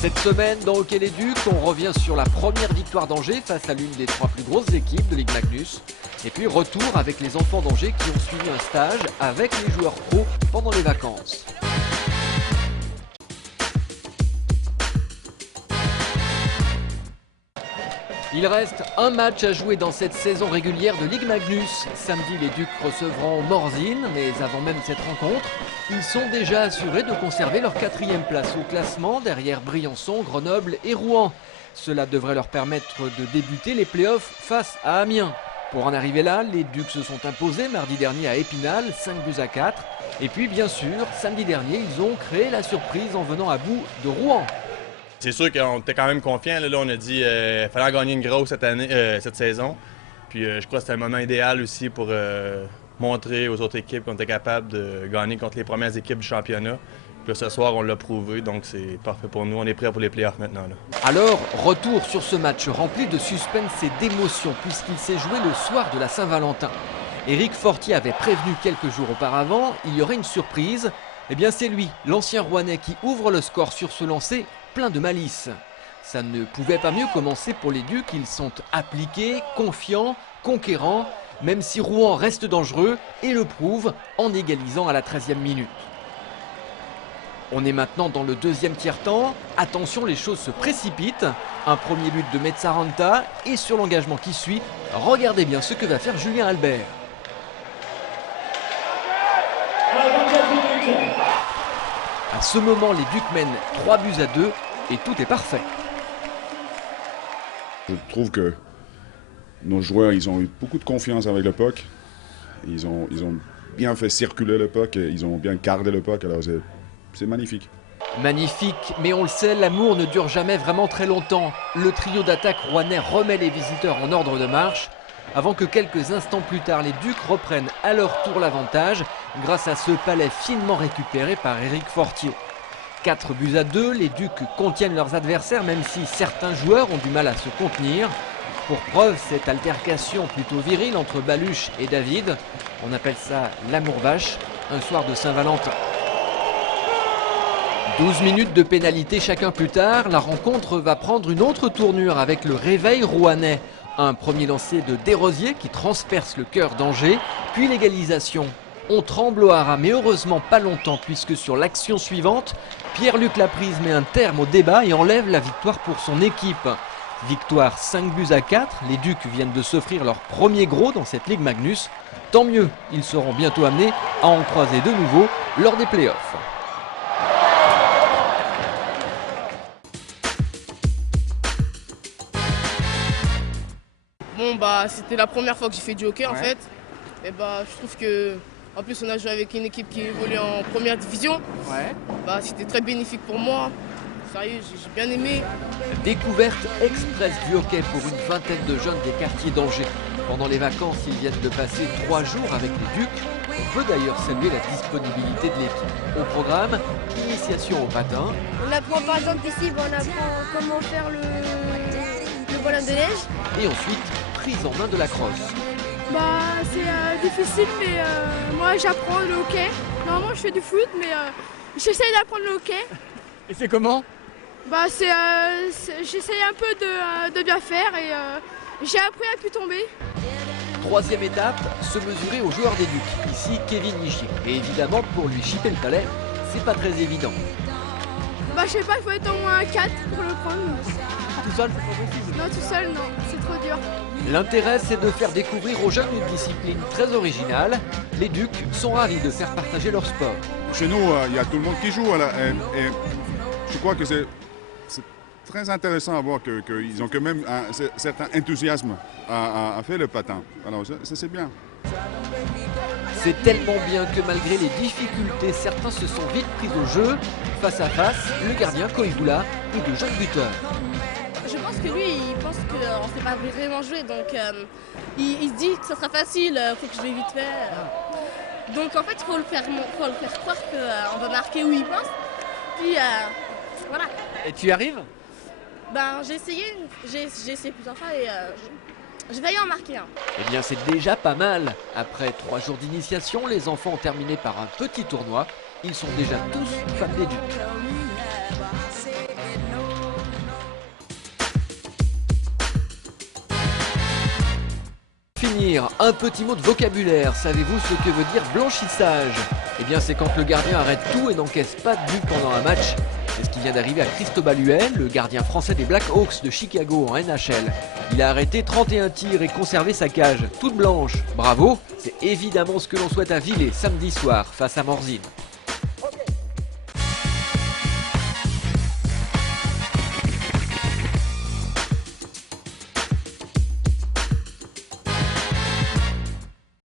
Cette semaine, dans Hockey les Ducs, on revient sur la première victoire d'Angers face à l'une des 3 plus grosses équipes de Ligue Magnus. Et puis retour avec les enfants d'Angers qui ont suivi un stage avec les joueurs pros pendant les vacances. Il reste un match à jouer dans cette saison régulière de Ligue Magnus. Samedi, les Ducs recevront Morzine, mais avant même cette rencontre, ils sont déjà assurés de conserver leur 4e place au classement derrière Briançon, Grenoble et Rouen. Cela devrait leur permettre de débuter les playoffs face à Amiens. Pour en arriver là, les Ducs se sont imposés mardi dernier à Épinal, 5-4. Et puis bien sûr, samedi dernier, ils ont créé la surprise en venant à bout de Rouen. C'est sûr qu'on était quand même confiants. Là, on a dit qu'il fallait gagner une grosse cette saison. Puis je crois que c'était le moment idéal aussi pour montrer aux autres équipes qu'on était capable de gagner contre les premières équipes du championnat. Puis là, ce soir, on l'a prouvé, donc c'est parfait pour nous. On est prêts pour les playoffs maintenant. Là. Alors, retour sur ce match rempli de suspense et d'émotion puisqu'il s'est joué le soir de la Saint-Valentin. Éric Fortier avait prévenu quelques jours auparavant, il y aurait une surprise. Eh bien c'est lui, l'ancien Rouennais, qui ouvre le score sur ce lancer plein de malice. Ça ne pouvait pas mieux commencer pour les Ducs, ils sont appliqués, confiants, conquérants, même si Rouen reste dangereux et le prouve en égalisant à la 13e minute. On est maintenant dans le 2e tiers-temps. Attention, les choses se précipitent. Un premier but de Metsaranta et sur l'engagement qui suit, regardez bien ce que va faire Julien Albert. À ce moment, les Ducs mènent 3-2 et tout est parfait. Je trouve que nos joueurs, ils ont eu beaucoup de confiance avec le puck. Ils ont bien fait circuler le puck et ils ont bien gardé le puck. Alors c'est magnifique. Magnifique, mais on le sait, l'amour ne dure jamais vraiment très longtemps. Le trio d'attaque rouennais remet les visiteurs en ordre de marche, avant que quelques instants plus tard, les Ducs reprennent à leur tour l'avantage grâce à ce palais finement récupéré par Éric Fortier. 4-2, les Ducs contiennent leurs adversaires même si certains joueurs ont du mal à se contenir. Pour preuve, cette altercation plutôt virile entre Baluch et David, on appelle ça l'amour vache, un soir de Saint-Valentin. 12 minutes de pénalité chacun plus tard, la rencontre va prendre une autre tournure avec le réveil rouennais. Un premier lancer de Desrosiers qui transperce le cœur d'Angers, puis l'égalisation. On tremble au haras, mais heureusement pas longtemps, puisque sur l'action suivante, Pierre-Luc Laprise met un terme au débat et enlève la victoire pour son équipe. Victoire 5-4, les Ducs viennent de s'offrir leur premier gros dans cette Ligue Magnus. Tant mieux, ils seront bientôt amenés à en croiser de nouveau lors des playoffs. Bon c'était la première fois que j'ai fait du hockey en fait. Et je trouve que en plus on a joué avec une équipe qui évolue en première division. C'était très bénéfique pour moi. Sérieux, j'ai bien aimé. Découverte express du hockey pour une vingtaine de jeunes des quartiers d'Angers. Pendant les vacances, ils viennent de passer 3 jours avec les Ducs. On peut d'ailleurs saluer la disponibilité de l'équipe. Au programme, initiation au patin. On apprend par exemple ici, on apprend comment faire le bonhomme de neige. Et ensuite, prise en main de la crosse. C'est difficile, mais moi j'apprends le hockey. Normalement je fais du foot, mais j'essaye d'apprendre le hockey. Et c'est comment? J'essaye un peu de bien faire et j'ai appris à plus tomber. 3e étape, se mesurer aux joueurs des Ducs. Ici, Kevin Nichier. Et évidemment, pour lui chipper le palais, c'est pas très évident. Je sais pas, il faut être au moins 4 pour le prendre. Tout seul, c'est pas possible. Non, tout seul, non, c'est trop dur. L'intérêt, c'est de faire découvrir aux jeunes une discipline très originale. Les Ducs sont ravis de faire partager leur sport. Chez nous, il y a tout le monde qui joue. Et je crois que c'est très intéressant à voir qu'ils ont quand même un certain enthousiasme à faire le patin. Alors ça c'est bien. C'est tellement bien que malgré les difficultés, certains se sont vite pris au jeu. Face à face, le gardien Koïboula et de jeunes buteurs. Je pense que lui, il pense qu'on ne sait pas vraiment jouer, donc il se dit que ça sera facile, il faut que je vais vite faire. Donc en fait, il faut le faire croire qu'on va marquer où il pense. Puis voilà. Et tu y arrives? J'ai essayé plusieurs fois et je vais y en marquer un. Eh bien, c'est déjà pas mal. Après 3 jours d'initiation, les enfants ont terminé par un petit tournoi. Ils sont déjà tous fans des Ducs. finir, un petit mot de vocabulaire. Savez-vous ce que veut dire blanchissage? Eh bien, c'est quand le gardien arrête tout et n'encaisse pas de but pendant un match. C'est ce qui vient d'arriver à Cristobal Huel, le gardien français des Blackhawks de Chicago en NHL. Il a arrêté 31 tirs et conservé sa cage toute blanche. Bravo, c'est évidemment ce que l'on souhaite à Villers samedi soir face à Morzine.